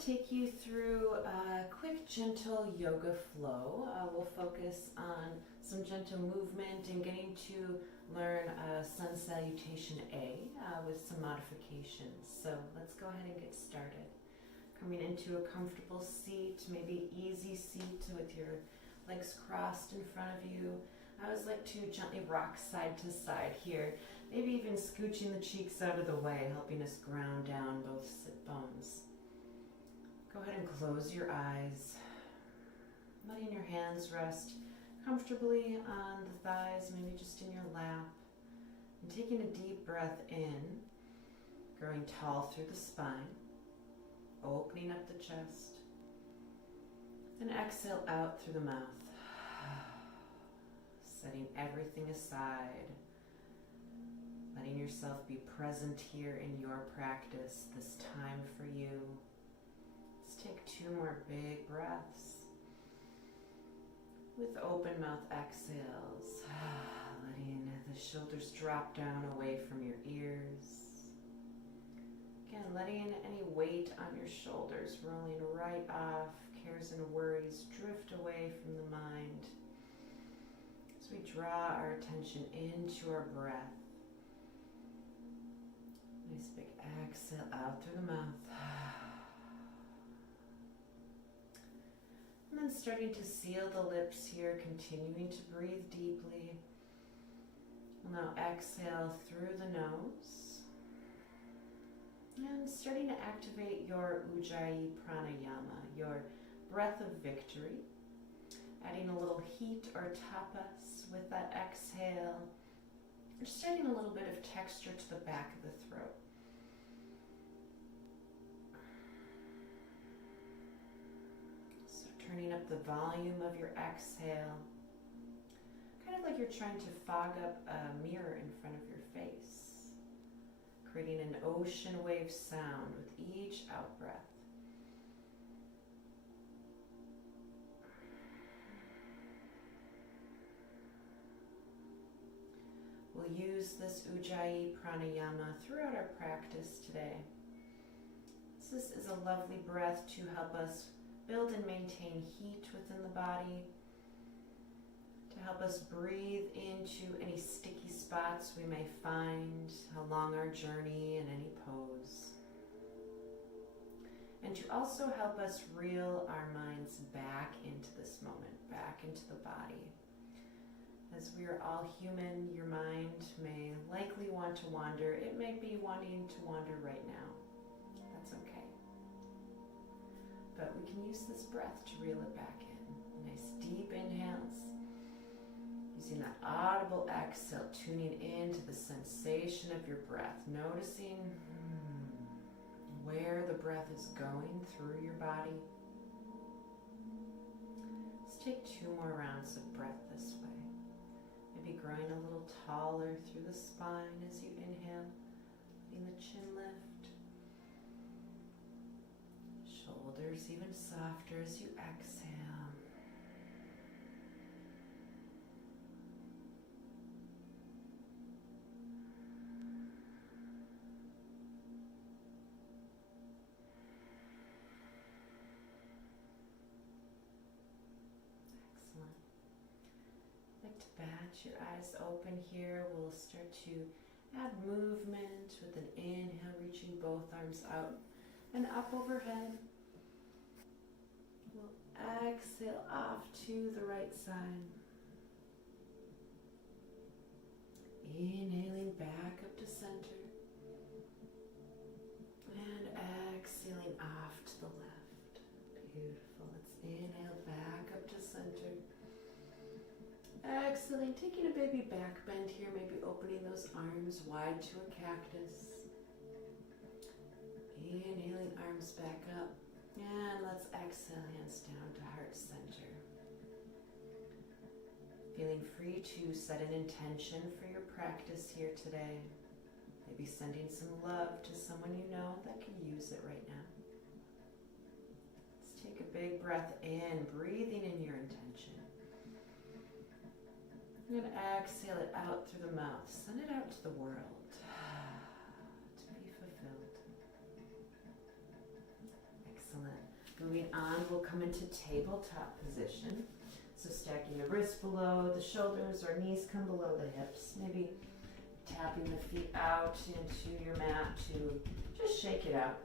to take you through a quick, gentle yoga flow. We'll focus on some gentle movement and getting to learn Sun Salutation A with some modifications. So let's go ahead and get started. Coming into a comfortable seat, maybe easy seat with your legs crossed in front of you. I always like to gently rock side to side here, maybe even scooching the cheeks out of the way, helping us ground down both sit bones. Go ahead and close your eyes, letting your hands rest comfortably on the thighs, maybe just in your lap, and taking a deep breath in, growing tall through the spine, opening up the chest, then exhale out through the mouth. Setting everything aside, letting yourself be present here in your practice, this time for you. Let's take 2 more big breaths with open mouth exhales, letting the shoulders drop down away from your ears. Again, letting any weight on your shoulders rolling right off, cares and worries drift away from the mind. We draw our attention into our breath. Nice big exhale out through the mouth. And then starting to seal the lips here, continuing to breathe deeply. We'll now exhale through the nose. And starting to activate your Ujjayi Pranayama, your breath of victory. Adding a little heat or tapas with that exhale. Just adding a little bit of texture to the back of the throat. So turning up the volume of your exhale. Kind of like you're trying to fog up a mirror in front of your face. Creating an ocean wave sound with each out-breath. We'll use this Ujjayi Pranayama throughout our practice today. This is a lovely breath to help us build and maintain heat within the body, to help us breathe into any sticky spots we may find along our journey in any pose, and to also help us reel our minds back into this moment, back into the body. As we are all human, your mind may likely want to wander. It may be wanting to wander right now. That's okay. But we can use this breath to reel it back in. Nice deep inhales. Using that audible exhale, tuning into the sensation of your breath. Noticing where the breath is going through your body. Let's take 2 more rounds of breath this way. Maybe growing a little taller through the spine as you inhale, letting the chin lift. Shoulders even softer as you exhale. Batch your eyes open here. We'll start to add movement with an inhale, reaching both arms out and up overhead. We'll exhale off to the right side. Inhaling back up to center. And exhaling off to the left. Beautiful. Let's inhale back up to center. Exhaling, taking a baby back bend here, maybe opening those arms wide to a cactus. Inhaling, arms back up. And let's exhale, hands down to heart center. Feeling free to set an intention for your practice here today. Maybe sending some love to someone you know that could use it right now. Let's take a big breath in, breathing in your intention. And then exhale it out through the mouth. Send it out to the world to be fulfilled. Excellent. on, we'll come into tabletop position. So stacking the wrists below the shoulders or knees come below the hips. Maybe tapping the feet out into your mat to just shake it out.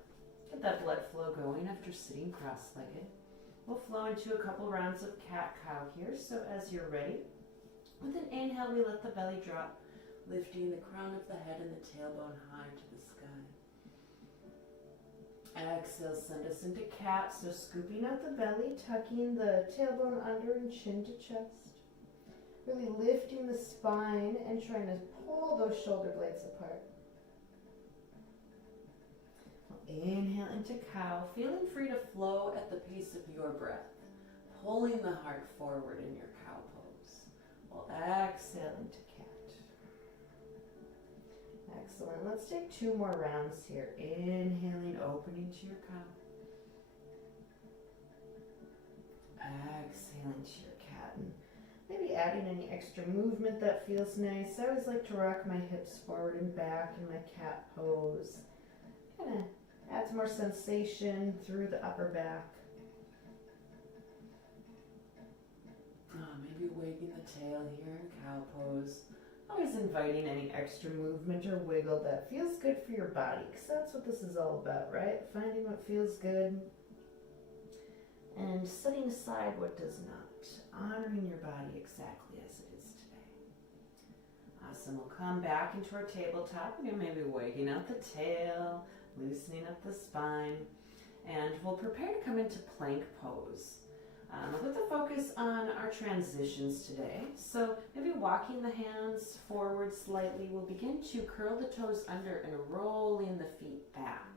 Get that blood flow going after sitting cross-legged. We'll flow into a couple rounds of cat-cow here. So as you're ready, with an inhale, we let the belly drop, lifting the crown of the head and the tailbone high to the sky. Exhale, send us into cat. So scooping out the belly, tucking the tailbone under and chin to chest. Really lifting the spine and trying to pull those shoulder blades apart. Inhale into cow, feeling free to flow at the pace of your breath, pulling the heart forward in your cow pose. We'll exhale into cat. Excellent. Let's take 2 more rounds here. Inhaling, opening to your cow. Exhaling to your cat. And maybe adding any extra movement that feels nice. I always like to rock my hips forward and back in my cat pose. Kind of adds more sensation through the upper back. Maybe wagging the tail here in cow pose. Always inviting any extra movement or wiggle that feels good for your body, because that's what this is all about, right? Finding what feels good and setting aside what does not. Honoring your body exactly as it is today. Awesome. We'll come back into our tabletop. Again, maybe wagging out the tail, loosening up the spine, and we'll prepare to come into plank pose. With a focus on our transitions today. So maybe walking the hands forward slightly. We'll begin to curl the toes under and rolling the feet back.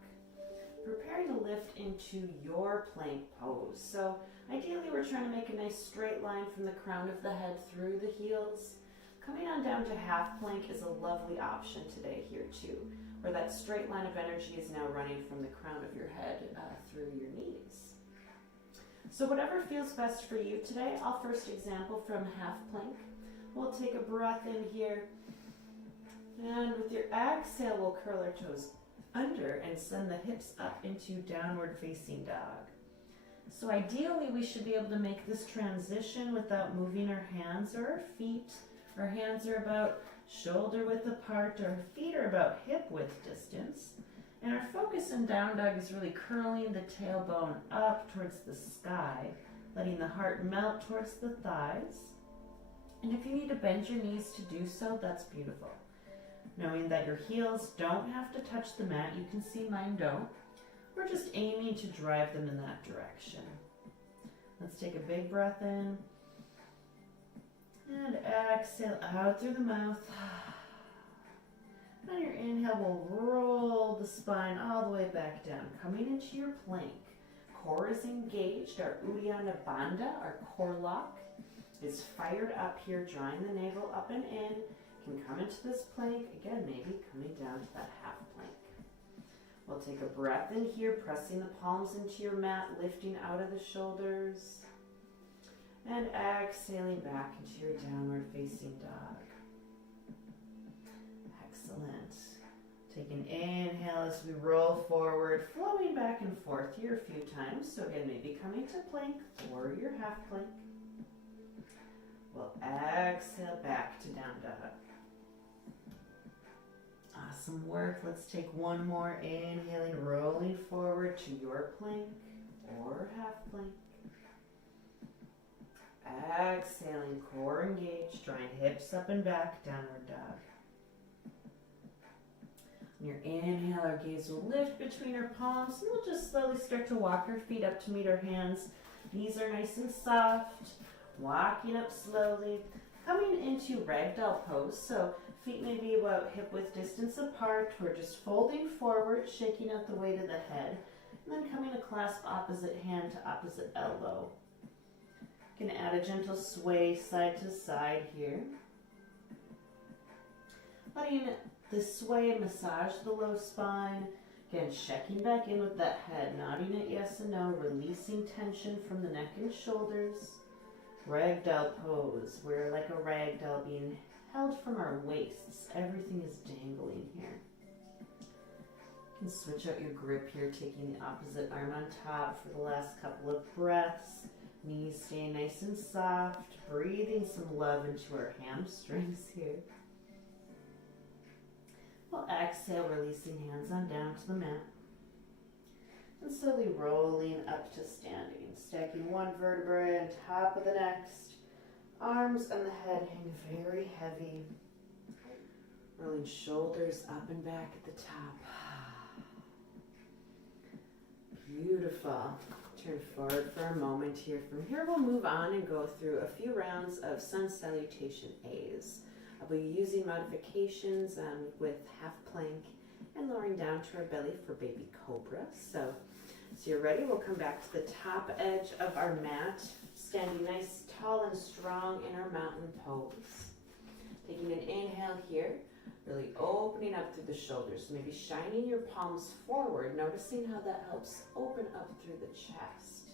Preparing to lift into your plank pose. So ideally we're trying to make a nice straight line from the crown of the head through the heels. Coming on down to half plank is a lovely option today here too, where that straight line of energy is now running from the crown of your head through your knees. So whatever feels best for you today, I'll first example from half plank. We'll take a breath in here, and with your exhale, we'll curl our toes under and send the hips up into downward facing dog. So ideally, we should be able to make this transition without moving our hands or our feet. Our hands are about shoulder width apart, our feet are about hip width distance. And our focus in down dog is really curling the tailbone up towards the sky, letting the heart melt towards the thighs. And if you need to bend your knees to do so, that's beautiful. Knowing that your heels don't have to touch the mat, you can see mine don't. We're just aiming to drive them in that direction. Let's take a big breath in. And exhale out through the mouth. On your inhale, we'll roll the spine all the way back down, coming into your plank. Core is engaged. Our Uddiyana Bandha, our core lock, is fired up here, drawing the navel up and in. Can come into this plank. Again, maybe coming down to that half plank. We'll take a breath in here, pressing the palms into your mat, lifting out of the shoulders. And exhaling back into your downward facing dog. Excellent. Take an inhale as we roll forward, flowing back and forth here a few times. So again, maybe coming to plank or your half plank. We'll exhale back to down dog. Awesome work. Let's take one more. Inhaling, rolling forward to your plank or half plank. Exhaling, core engaged, drawing hips up and back, downward dog. On your inhale, our gaze will lift between our palms, and we'll just slowly start to walk our feet up to meet our hands. Knees are nice and soft. Walking up slowly, coming into Ragdoll Pose. So feet may be about hip width distance apart. We're just folding forward, shaking out the weight of the head, and then coming to clasp opposite hand to opposite elbow. You can add a gentle sway side to side here. Letting the sway massage the low spine. Again, checking back in with that head, nodding at yes and no, releasing tension from the neck and shoulders. Ragdoll pose. We're like a ragdoll being held from our waists. Everything is dangling here. You can switch out your grip here, taking the opposite arm on top for the last couple of breaths. Knees staying nice and soft, breathing some love into our hamstrings here. We'll exhale, releasing hands on down to the mat. And slowly rolling up to standing, stacking one vertebrae on top of the next. Arms and the head hang very heavy. Rolling shoulders up and back at the top. Beautiful. Turn forward for a moment here. From here, we'll move on and go through a few rounds of Sun Salutation A's. I'll be using modifications with half plank and lowering down to our belly for baby cobra. So you're ready. We'll come back to the top edge of our mat, standing nice, tall, and strong in our mountain pose. Taking an inhale here. Really opening up through the shoulders, maybe shining your palms forward, noticing how that helps open up through the chest.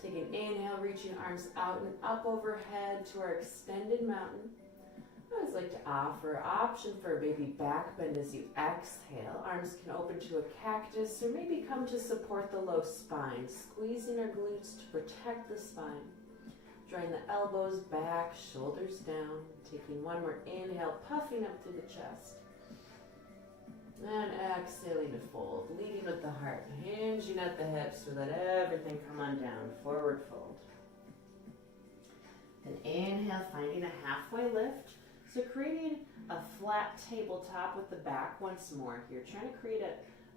Take an inhale, reaching arms out and up overhead to our extended mountain. I always like to offer option for a baby back bend as you exhale. Arms can open to a cactus or maybe come to support the low spine, squeezing our glutes to protect the spine. Drawing the elbows back, shoulders down. Taking one more inhale, puffing up through the chest. And exhaling to fold, leading with the heart, hinging at the hips to let everything come on down, forward fold. Then inhale, finding a halfway lift. So creating a flat tabletop with the back once more here. Trying to create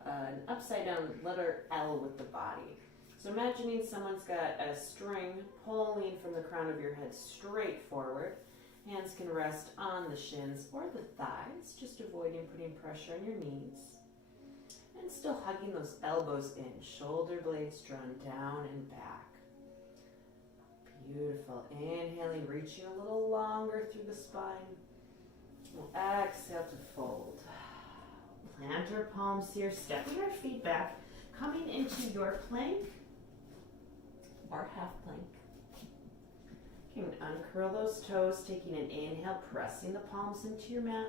an upside down letter L with the body. So imagining someone's got a string pulling from the crown of your head straight forward. Hands can rest on the shins or the thighs, just avoiding putting pressure on your knees. And still hugging those elbows in, shoulder blades drawn down and back. Beautiful. Inhaling, reaching a little longer through the spine. We'll exhale to fold. Plant our palms here, stepping our feet back, coming into your plank or half plank. You can uncurl those toes, taking an inhale, pressing the palms into your mat.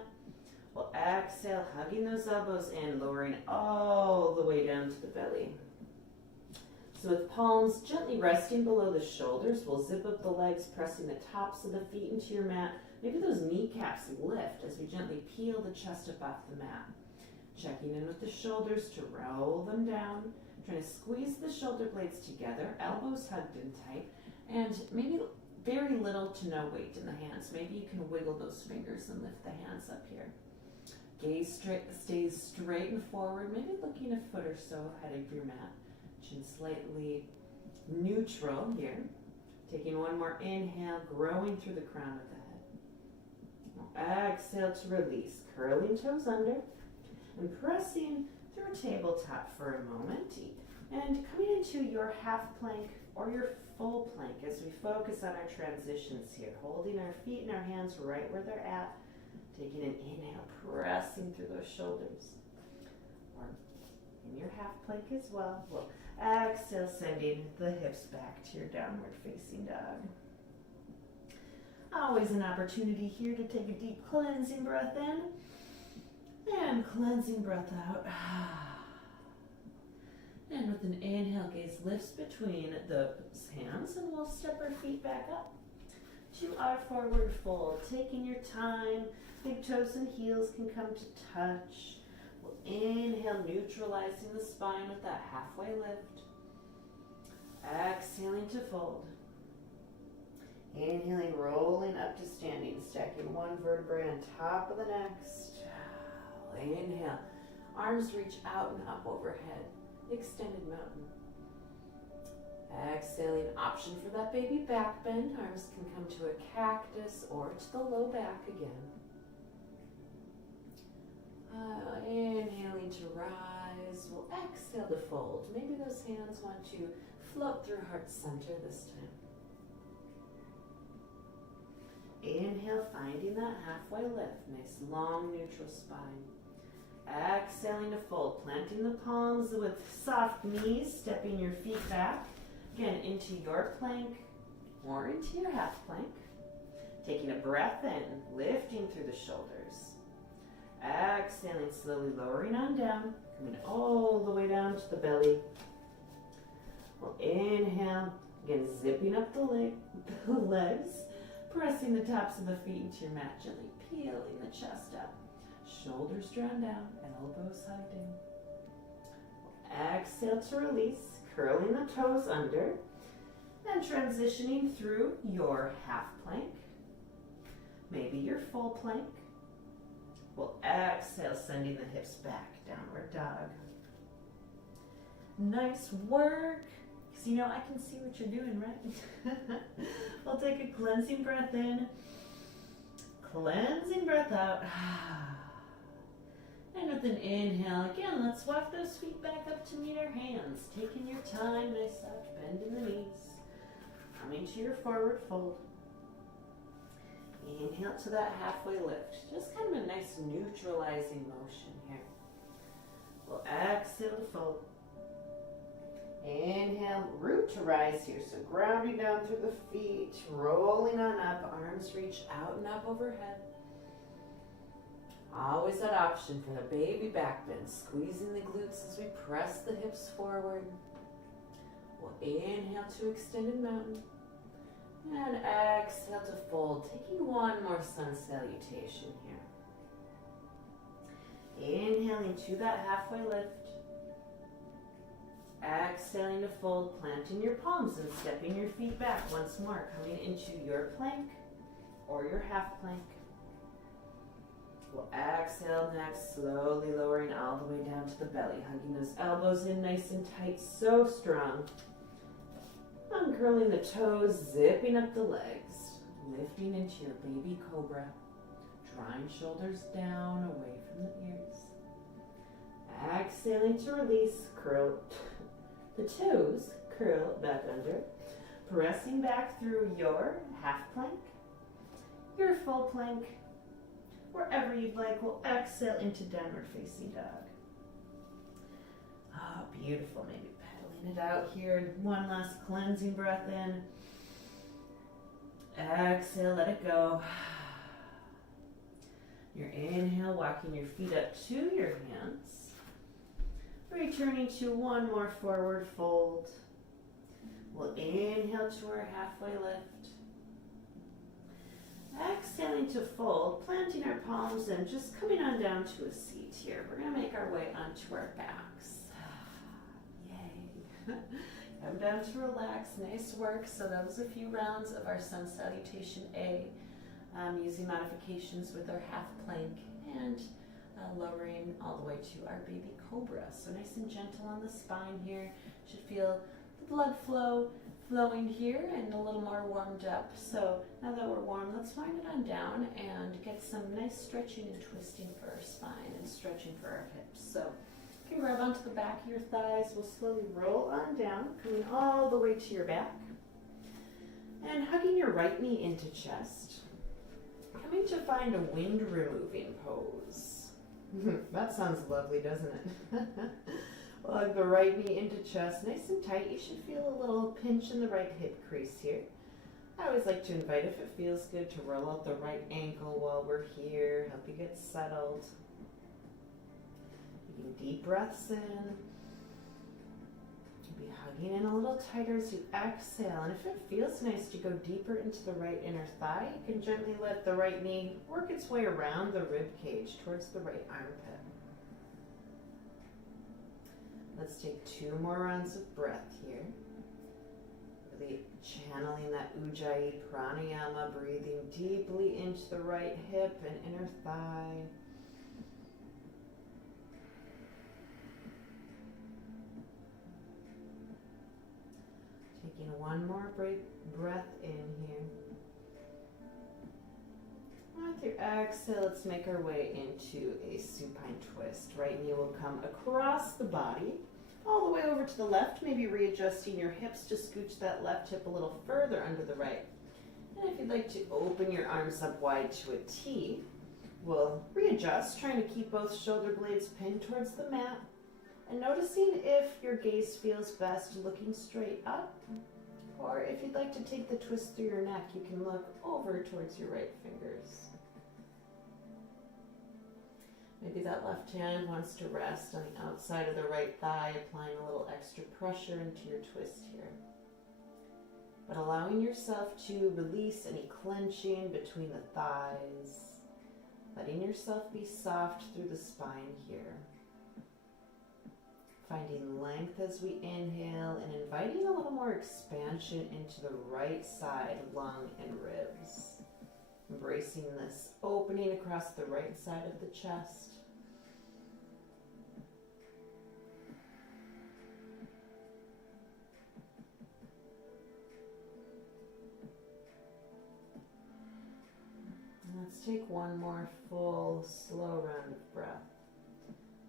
We'll exhale, hugging those elbows in, lowering all the way down to the belly. So with palms gently resting below the shoulders, we'll zip up the legs, pressing the tops of the feet into your mat. Maybe those kneecaps lift as we gently peel the chest up off the mat. Checking in with the shoulders to roll them down. Trying to squeeze the shoulder blades together, elbows hugged in tight, and maybe very little to no weight in the hands. Maybe you can wiggle those fingers and lift the hands up here. Gaze stays straight and forward, maybe looking a foot or so ahead of your mat. Chin slightly neutral here. Taking one more inhale, growing through the crown of the head. Exhale to release, curling toes under and pressing through a tabletop for a moment. And coming into your half plank or your full plank as we focus on our transitions here, holding our feet and our hands right where they're at, taking an inhale, pressing through those shoulders. Or in your half plank as well, we'll exhale, sending the hips back to your downward facing dog. Always an opportunity here to take a deep cleansing breath in and cleansing breath out. And with an inhale, gaze lifts between those hands, and we'll step our feet back up to our forward fold. Taking your time, big toes and heels can come to touch. We'll inhale, neutralizing the spine with that halfway lift. Exhaling to fold. Inhaling, rolling up to standing, stacking one vertebrae on top of the next. Inhale, arms reach out and up overhead. Extended mountain. Exhaling, option for that baby back bend. Arms can come to a cactus or to the low back again. Inhaling to rise. We'll exhale to fold. Maybe those hands want to float through heart center this time. Inhale, finding that halfway lift. Nice long neutral spine. Exhaling to fold, planting the palms with soft knees, stepping your feet back, again into your plank or into your half plank. Taking a breath in, lifting through the shoulders. Exhaling, slowly lowering on down, coming all the way down to the belly. We'll inhale, again zipping up the legs, pressing the tops of the feet into your mat, gently peeling the chest up. Shoulders drawn down, elbows hugged in. We'll exhale to release, curling the toes under, and transitioning through your half plank, maybe your full plank. We'll exhale, sending the hips back, downward dog. Nice work. Because you know I can see what you're doing, right? We'll take a cleansing breath in, cleansing breath out. And with an inhale, again, let's walk those feet back up to meet our hands. Taking your time, nice soft bend in the knees. Coming to your forward fold. Inhale to that halfway lift. Just kind of a nice neutralizing motion here. We'll exhale to fold. Inhale, root to rise here. So grounding down through the feet, rolling on up, arms reach out and up overhead. Always that option for the baby back bend, squeezing the glutes as we press the hips forward. We'll inhale to extended mountain. And exhale to fold, taking one more sun salutation here. Inhaling to that halfway lift. Exhaling to fold, planting your palms and stepping your feet back once more, coming into your plank or your half plank. We'll exhale next, slowly lowering all the way down to the belly, hugging those elbows in nice and tight, so strong. Uncurling the toes, zipping up the legs, lifting into your baby cobra, drawing shoulders down away from the ears. Exhaling to release, curl the toes, curl back under, pressing back through your half plank, your full plank, wherever you'd like. We'll exhale into downward facing dog. Ah, beautiful. Maybe pedaling it out here. One last cleansing breath in. Exhale, let it go. Your inhale, walking your feet up to your hands. Returning to one more forward fold. We'll inhale to our halfway lift. Exhaling to fold, planting our palms and just coming on down to a seat here. We're going to make our way onto our backs. Yay. Come down to relax. Nice work. So that was a few rounds of our Sun Salutation A, using modifications with our half plank and lowering all the way to our baby cobra. So nice and gentle on the spine here. Should feel the blood flowing here and a little more warmed up. So now that we're warm, let's wind it on down and get some nice stretching and twisting for our spine and stretching for our hips. So you can grab onto the back of your thighs. We'll slowly roll on down, coming all the way to your back. And hugging your right knee into chest. Coming to find a wind removing pose. That sounds lovely, doesn't it? We'll hug the right knee into chest, nice and tight. You should feel a little pinch in the right hip crease here. I always like to invite, if it feels good, to roll out the right ankle while we're here, help you get settled. Taking deep breaths in. Be hugging in a little tighter as you exhale. And if it feels nice to go deeper into the right inner thigh, you can gently let the right knee work its way around the rib cage towards the right armpit. Let's take 2 more rounds of breath here. Really channeling that Ujjayi Pranayama, breathing deeply into the right hip and inner thigh. Taking one more breath in here. With your exhale, let's make our way into a supine twist. Right knee will come across the body, all the way over to the left, maybe readjusting your hips to scooch that left hip a little further under the right. And if you'd like to open your arms up wide to a T, we'll readjust, trying to keep both shoulder blades pinned towards the mat. And noticing if your gaze feels best looking straight up, or if you'd like to take the twist through your neck, you can look over towards your right fingers. Maybe that left hand wants to rest on the outside of the right thigh, applying a little extra pressure into your twist here. But allowing yourself to release any clenching between the thighs, letting yourself be soft through the spine here. Finding length as we inhale and inviting a little more expansion into the right side, lung and ribs. Embracing this opening across the right side of the chest. Let's take one more full, slow round of breath.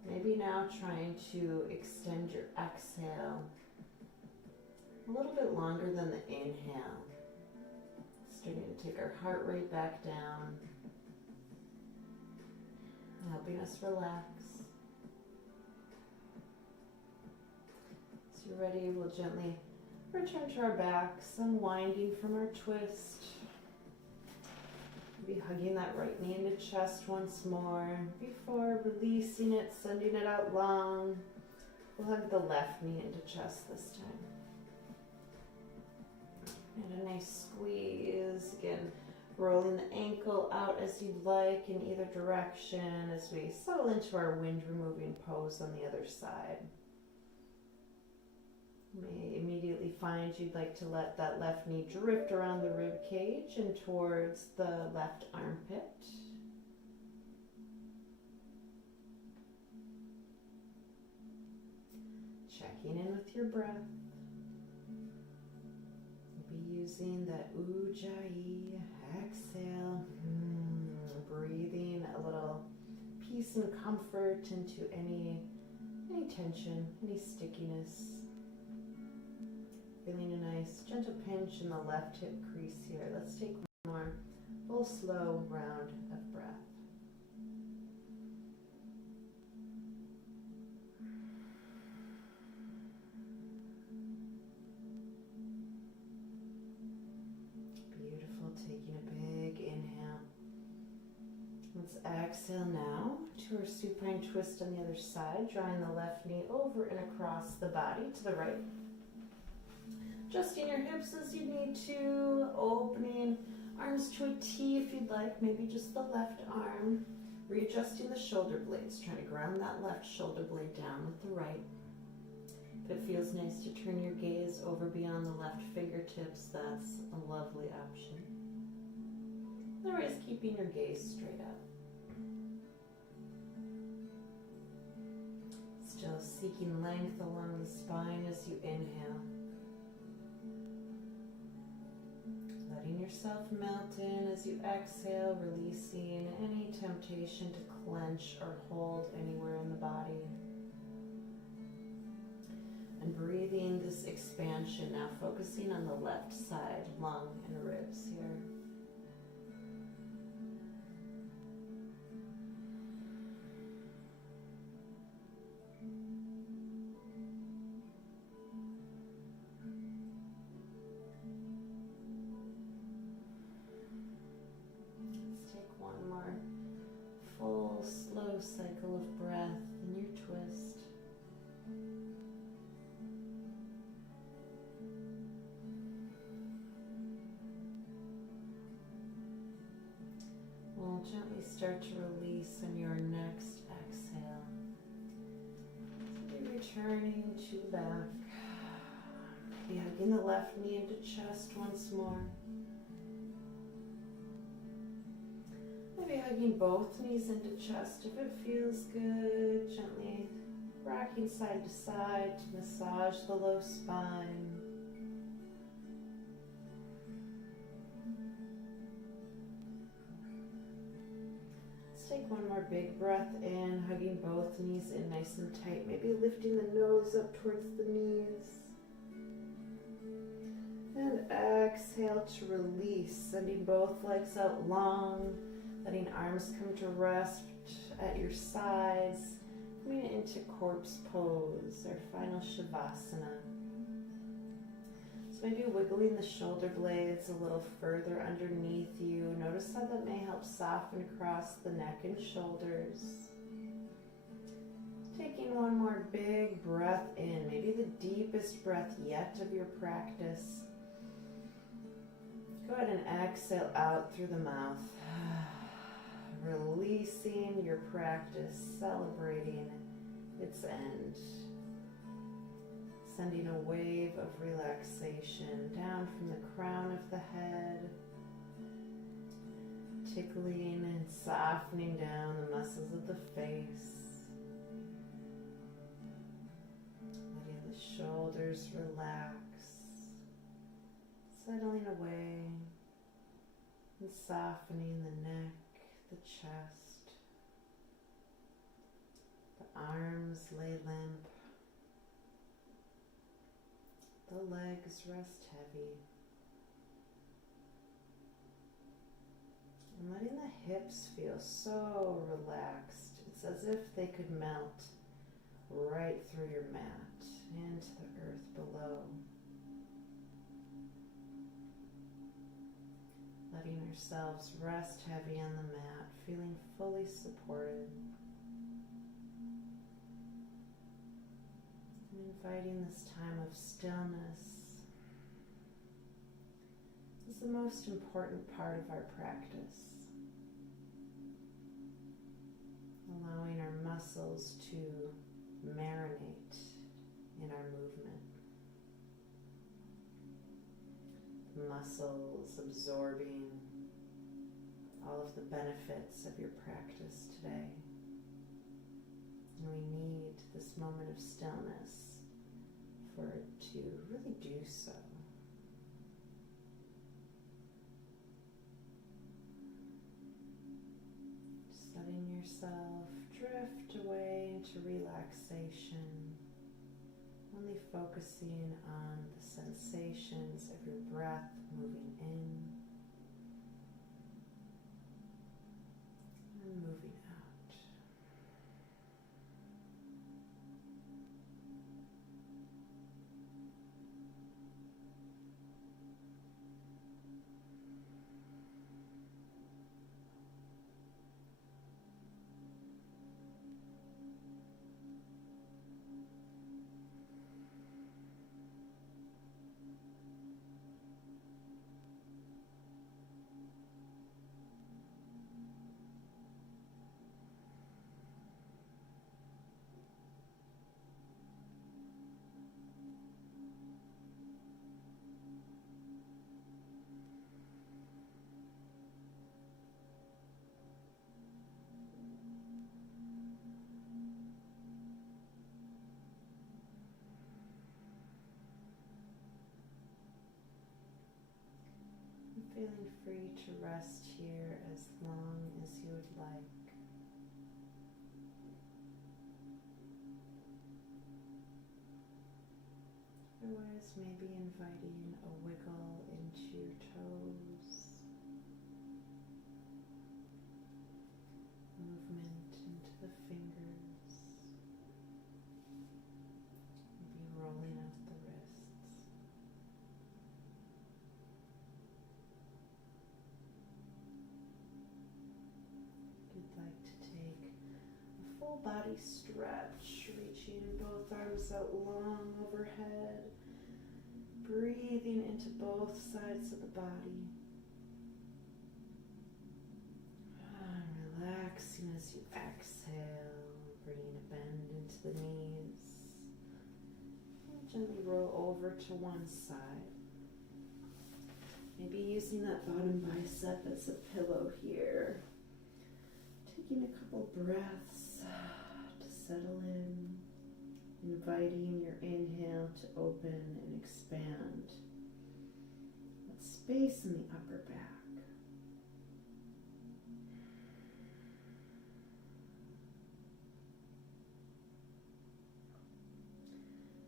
Maybe now trying to extend your exhale a little bit longer than the inhale. Starting to take our heart rate back down, helping us relax. As you're ready, we'll gently return to our backs, unwinding from our twist. Maybe hugging that right knee into chest once more. Before releasing it, sending it out long, we'll hug the left knee into chest this time. And a nice squeeze. Again, rolling the ankle out as you'd like in either direction as we settle into our wind removing pose on the other side. You may immediately find you'd like to let that left knee drift around the rib cage and towards the left armpit. Checking in with your breath. Maybe using that Ujjayi exhale. Breathing a little peace and comfort into any tension, any stickiness. Feeling a nice gentle pinch in the left hip crease here. Let's take one more full slow round of breath. Beautiful. Taking a big inhale. Let's exhale now to our supine twist on the other side, drawing the left knee over and across the body to the right. Adjusting your hips as you need to, opening arms to a T if you'd like, maybe just the left arm. Readjusting the shoulder blades, trying to ground that left shoulder blade down with the right. If it feels nice to turn your gaze over beyond the left fingertips, that's a lovely option. Otherwise, keeping your gaze straight up. Still seeking length along the spine as you inhale. Letting yourself melt in as you exhale, releasing any temptation to clench or hold anywhere in the body. And breathing this expansion, now focusing on the left side, lung and ribs here. Cycle of breath in your twist. We'll gently start to release on your next exhale. So be returning to the back. Be hugging the left knee into chest once more. Maybe hugging both knees into chest if it feels good. Gently rocking side to side to massage the low spine. Let's take one more big breath in, hugging both knees in nice and tight. Maybe lifting the nose up towards the knees. And exhale to release, sending both legs out long. Letting arms come to rest at your sides, coming into corpse pose, our final shavasana. So maybe wiggling the shoulder blades a little further underneath you. Notice how that may help soften across the neck and shoulders. Taking one more big breath in, maybe the deepest breath yet of your practice. Go ahead and exhale out through the mouth, releasing your practice, celebrating its end. Sending a wave of relaxation down from the crown of the head, tickling and softening down the muscles of the face. Letting the shoulders relax, settling away and softening the neck, the chest. The arms lay limp. The legs rest heavy. And letting the hips feel so relaxed. It's as if they could melt right through your mat into the earth below. Letting ourselves rest heavy on the mat, feeling fully supported. Inviting this time of stillness is the most important part of our practice. Allowing our muscles to marinate in our movement. The muscles absorbing all of the benefits of your practice today. And we need this moment of stillness for it to really do so. Just letting yourself drift away into relaxation, only focusing on the sensations of your breath moving in and moving out. Feeling free to rest here as long as you would like. Otherwise, maybe inviting a wiggle into your toes, movement into the fingers, maybe rolling out the wrists. Like to take a full body stretch, reaching both arms out long overhead, breathing into both sides of the body, relaxing as you exhale, bringing a bend into the knees, and gently roll over to one side, maybe using that bottom bicep as a pillow here. Taking a couple breaths to settle in, inviting your inhale to open and expand that space in the upper back.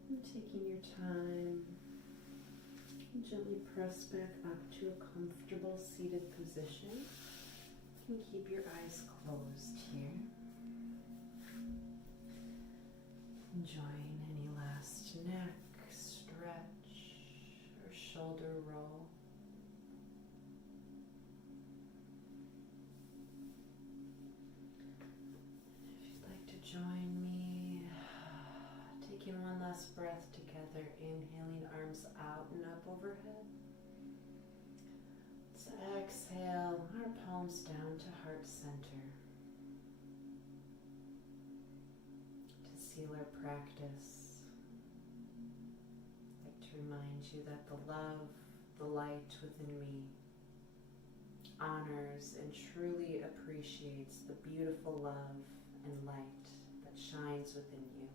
And taking your time, gently press back up to a comfortable seated position. You can keep your eyes closed here. Enjoying any last neck stretch or shoulder roll. If you'd like to join me taking one last breath together, inhaling arms out and up overhead. Let's exhale our palms down to heart center. To seal our practice, I'd like to remind you that the love, the light within me honors and truly appreciates the beautiful love and light that shines within you.